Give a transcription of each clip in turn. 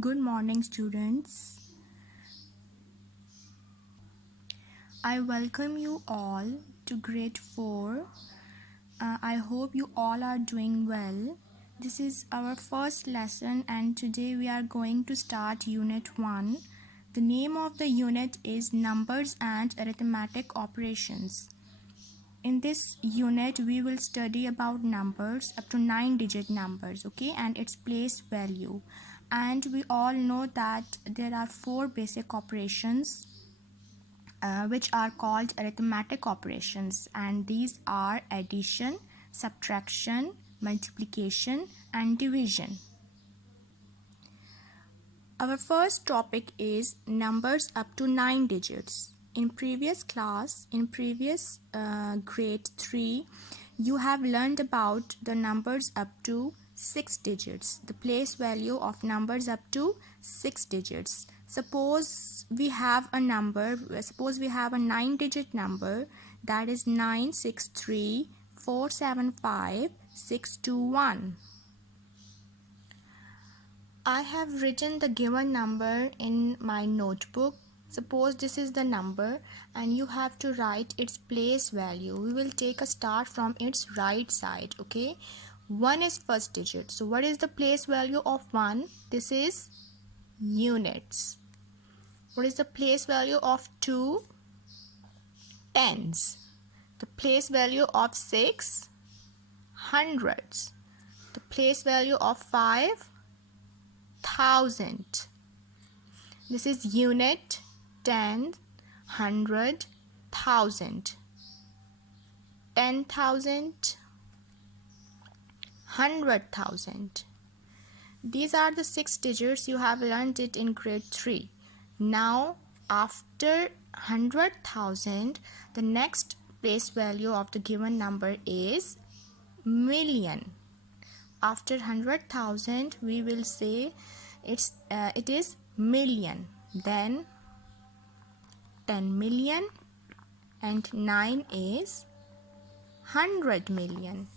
Good morning, students. I welcome you all to grade 4. I hope you all are doing well. This is our first lesson, and today we are going to start Unit 1. The name of the unit is Numbers and Arithmetic Operations. In this unit, we will study about numbers up to 9-digit numbers, okay, and its place value. And we all know that there are 4 basic operations which are called arithmetic operations, and these are addition, subtraction, multiplication, and division. Our first topic is numbers up to 9 digits. In previous grade 3, you have learned about the numbers up to 6 digits, the place value of numbers up to 6 digits. Suppose we have a 9-digit number, that is 963475621. I have written the given number in my notebook. Suppose this is the number and you have to write its place value. We will take a start from its right side, okay? 1 is first digit. So what is the place value of 1? This is units. What is the place value of 2? Tens. The place value of 6? Hundreds. The place value of 5? Thousand. This is unit, 10, 100, 1000. 10,000, 100,000. These are the 6 digits. You have learned it in grade 3. Now, after 100,000, the next place value of the given number is million. After 100,000, we will say it is million. Then 10 million, and 9 is 100 million.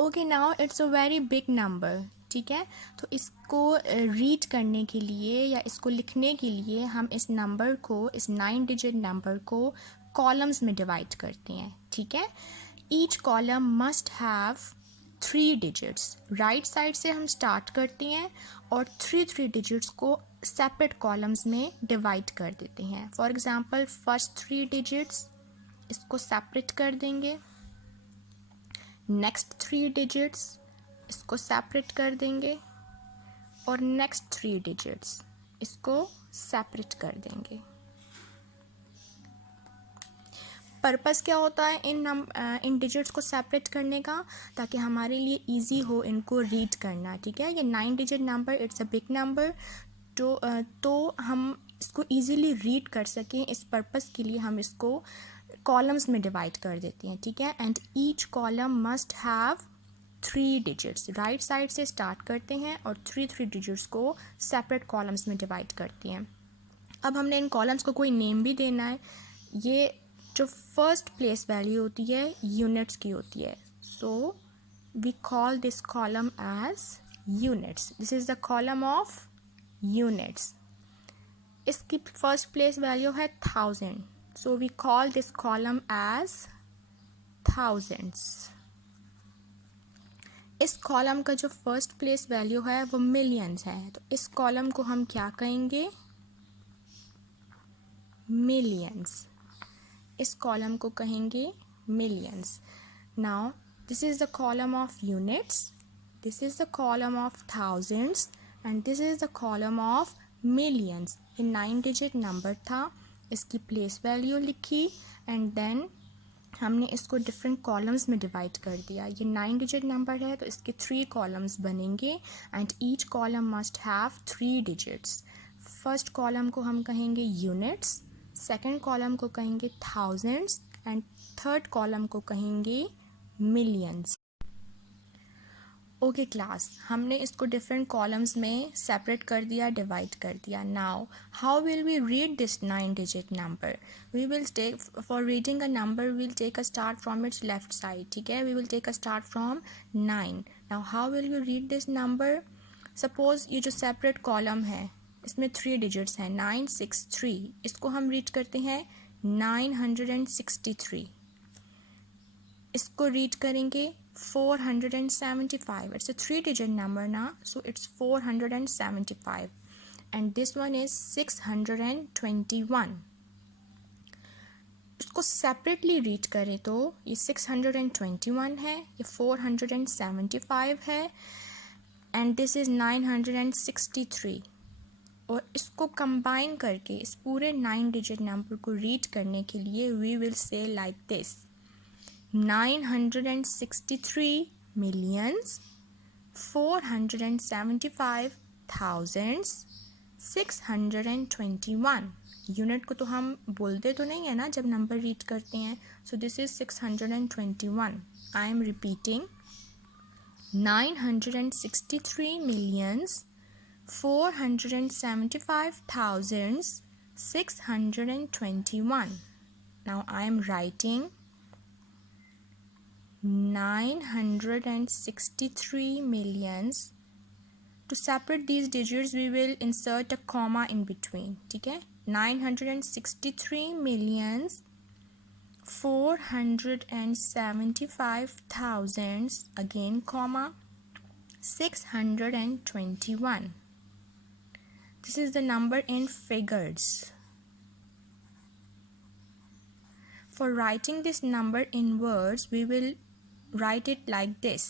Okay, now it's a very big number. ठीक है, तो इसको read करने के लिए या इसको लिखने के लिए हम इस नंबर को, इस 9-digit नंबर को कॉलम्स में डिवाइड करते हैं. ठीक है, each column must have 3 digits. Right side से हम स्टार्ट करते हैं और 3 digits को सेपरेट कॉलम्स में डिवाइड कर देते हैं. फॉर एग्जांपल फर्स्ट 3 digits इसको सेपरेट कर देंगे, नेक्स्ट 3 digits इसको सेपरेट कर देंगे और नेक्स्ट 3 digits इसको सेपरेट कर देंगे. पर्पस क्या होता है इन डिजिट्स को सेपरेट करने का? ताकि हमारे लिए इजी हो इनको रीड करना. ठीक है, ये 9-digit number, it's a big number, तो हम इसको इजीली रीड कर सकें. इस पर्पस के लिए हम इसको कॉलम्स में डिवाइड कर देते हैं. ठीक है, and each column must have 3 digits. Right side से स्टार्ट करते हैं और 3 digits को सेपरेट कॉलम्स में डिवाइड करते हैं. अब हमने इन कॉलम्स को कोई नेम भी देना है. ये जो फर्स्ट प्लेस वैल्यू होती है यूनिट्स की होती है. So we call this column as units. This is the column of units. इसकी फर्स्ट प्लेस वैल्यू है 1000. So we call this column as thousands. इस कॉलम का जो फर्स्ट प्लेस वैल्यू है वो मिलियंस है, तो इस कॉलम को हम क्या कहेंगे? मिलियंस. इस कॉलम को कहेंगे millions. Now this is the column of units, this is the column of thousands and this is the column of millions. ये 9-digit नंबर था, इसकी प्लेस वैल्यू लिखी एंड देन हमने इसको डिफरेंट कॉलम्स में डिवाइड कर दिया. ये 9-digit नंबर है तो इसके 3 कॉलम्स बनेंगे and each column must have 3 digits. First column को हम कहेंगे यूनिट्स, सेकेंड कॉलम को कहेंगे थाउजेंड्स एंड थर्ड कॉलम को कहेंगे मिलियंस. ओके क्लास, हमने इसको डिफरेंट कॉलम्स में सेपरेट कर दिया, डिवाइड कर दिया. Now how will we read this 9-digit number? We will take for reading a number, we will take a start from its left side. ठीक है, we will take a start from 9. Now how will you read this number? Suppose ये जो separate column है इसमें 3 digits हैं 963, इसको हम read करते हैं 963. इसको रीड करेंगे 475. It's a 3-digit number ना, so it's 475. And this one is 621. इसको सेपरेटली रीड करें तो ये 621 है, ये 475 है, एंड दिस इज़ 963. और इसको कंबाइन करके इस पूरे 9 डिजिट नंबर को रीड करने के लिए we will say like this 963 millions 475,621. Unit को तो हम बोलते तो नहीं है ना जब नंबर रीड करते हैं. So this is 621. I am repeating 963 millions 475,621. Now I am writing 963 millions. To separate these digits we will insert a comma in between. ठीक है, 963 millions 475,000 again comma 621. This is the number in figures. For writing this number in words, we will write it like this: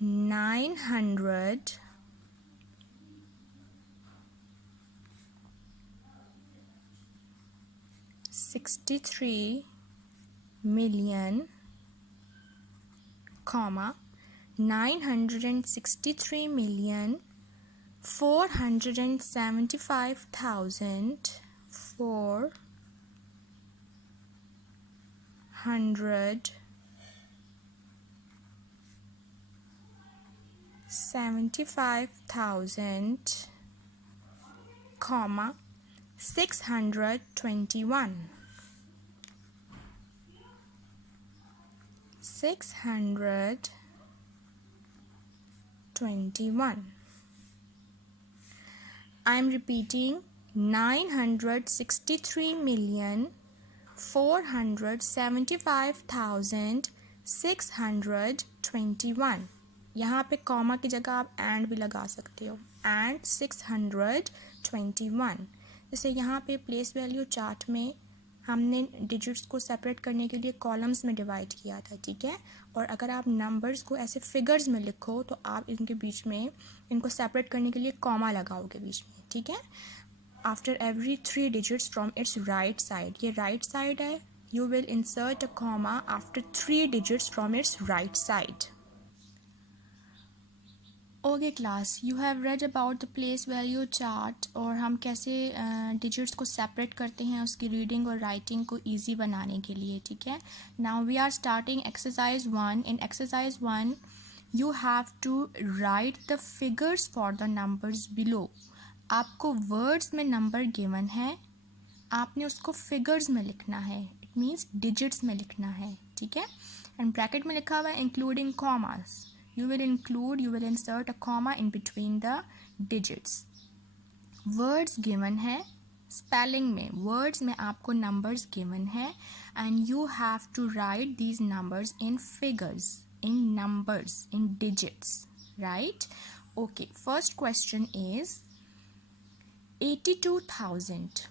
963 million, comma 963 million 475,000 475,000, comma 621. 621. I am repeating 963 million 475,621. यहाँ पे comma की जगह आप and भी लगा सकते हो, and 621. जैसे यहाँ पे प्लेस वैल्यू चार्ट में हमने डिजिट्स को सेपरेट करने के लिए कॉलम्स में डिवाइड किया था, ठीक है. और अगर आप नंबर्स को ऐसे फिगर्स में लिखो तो आप इनके बीच में इनको सेपरेट करने के लिए कॉमा लगाओगे बीच में, ठीक है. After every 3 digits from its right side, ये राइट साइड है, you will insert a comma after 3 digits from its right side. Okay class, you have read about the place value chart और हम कैसे digits को separate करते हैं उसकी reading और writing को easy बनाने के लिए, ठीक है. Now we are starting exercise 1. In exercise 1 you have to write the figures for the numbers below. आपको words में number given है, आपने उसको figures में लिखना है, मीन्स डिजिट्स में लिखना है, ठीक है. एंड ब्रैकेट में लिखा हुआ है including commas. You will insert a comma in between the digits. Words given है, स्पेलिंग में वर्ड्स में आपको नंबर्स गिवन है, and you have to write these numbers in figures, in numbers, in digits, right. Okay, first question is 82,000.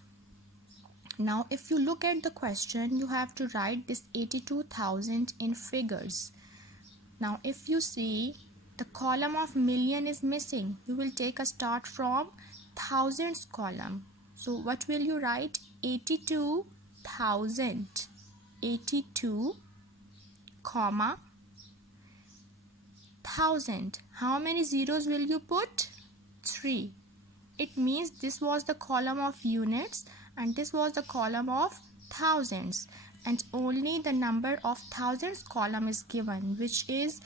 Now if you look at the question, you have to write this 82,000 in figures. Now if you see the column of million is missing, you will take a start from thousands column. So what will you write? 82,000. 82 comma 1000. How many zeros will you put? 3. It means this was the column of units and this was the column of thousands, and only the number of thousands column is given, which is.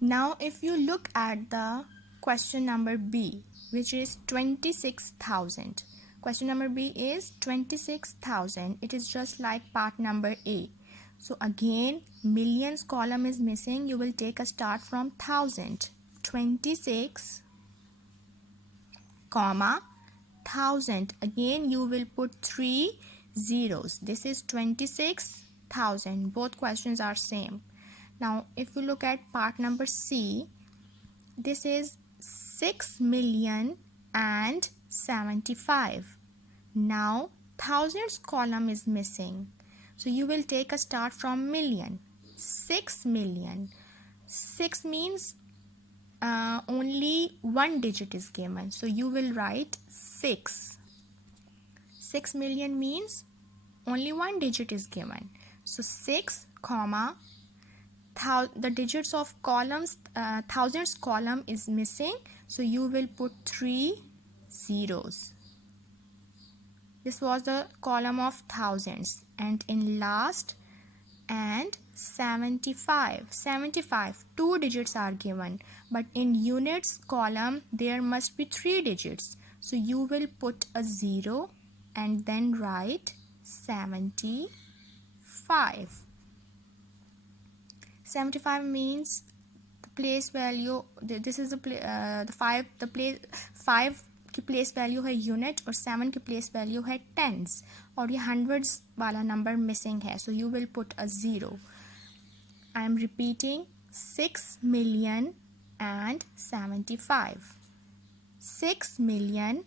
Now if you look at the question number B, which is 26,000. Question number B is 26,000. It is just like part number A. So again, millions column is missing. You will take a start from 1000. 26, comma, 1000. Again, you will put 3 zeros. This is 26,000. Both questions are same. Now, if you look at part number C, this is 6,075,000. Now, thousands column is missing. So you will take a start from million. 6 million. 6 means only one digit is given. So you will write 6. 6 million means only one digit is given. So 6, comma, the digits of columns, thousands column is missing. So you will put 3 zeros. This was the column of thousands. And in last, and 75, 2 digits are given, but in units column there must be 3 digits. So you will put a 0 and then write 75. 75 means the place value, this is the 5 की place value है unit और 7 की place value है tense और ये hundreds वाला number missing है. सो you will put a 0. I am repeating 6,075,000. 6 million,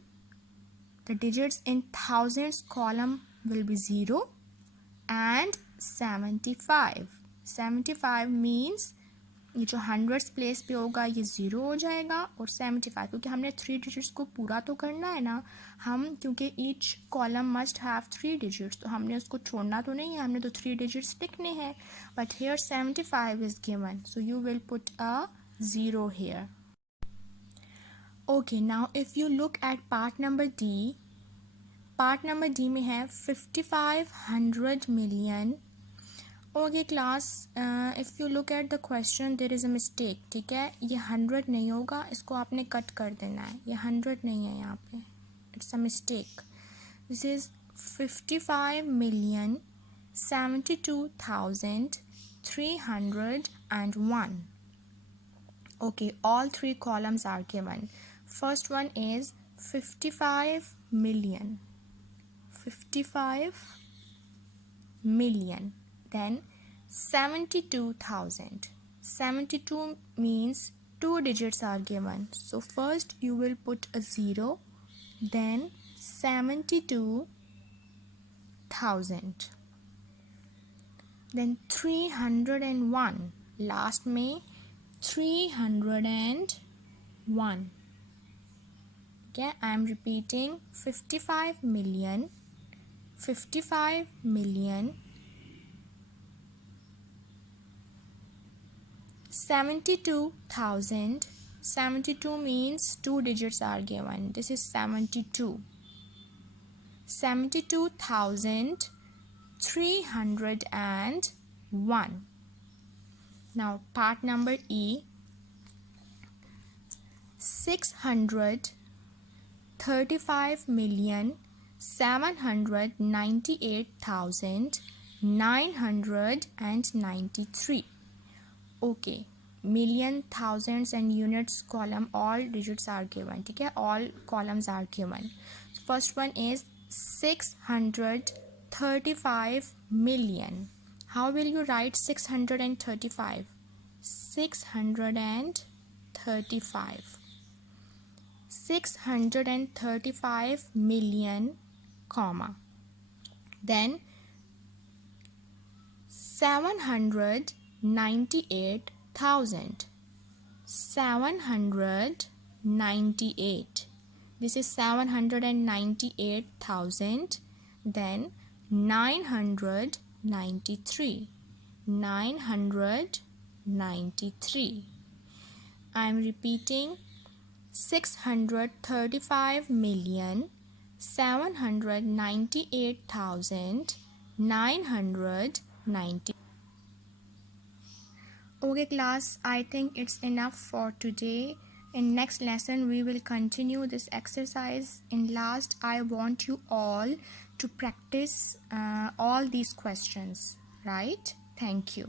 the digits in thousands column will be 0 and 75. 75 means ये जो हंड्रेड्स प्लेस पे होगा ये 0 हो जाएगा और 75 क्योंकि हमने 3 डिजिट्स को पूरा तो करना है ना हम, क्योंकि each column must have 3 digits, तो हमने उसको छोड़ना तो नहीं है, हमने तो 3 डिजिट्स लिखने हैं. But here 75 is given, so you will put a 0 here. Okay, now if you look at part number D, part number D में है 5500 million. Okay class, if you look at the question there is a mistake. ठीक है, ये 100 नहीं होगा, इसको आपने cut कर देना है. ये 100 नहीं है यहाँ पे, it's a mistake. This is 55,72,301. Okay, all 3 columns are given. First one is 55 million. 55 million. Then 72,000. 72 means 2 digits are given. So first you will put a 0, then 72,000. Then 301. Last में 301. Okay, I am repeating 55 million. 55 million. 72,000. 72 means 2 digits are given. This is 72. 72,301. Now part number E. 635,798,993. Okay, million, thousands and units column, all digits are given. ठीक है, all columns are given. So first one is 635 million. How will you write 635? 635. 635 million, comma. Then 798,000. 798. This is 798,000. Then 993. 993. I am repeating 635 million 798,990. Okay class, I think it's enough for today. In next lesson we will continue this exercise. In last, I want you all to practice all these questions, right? Thank you.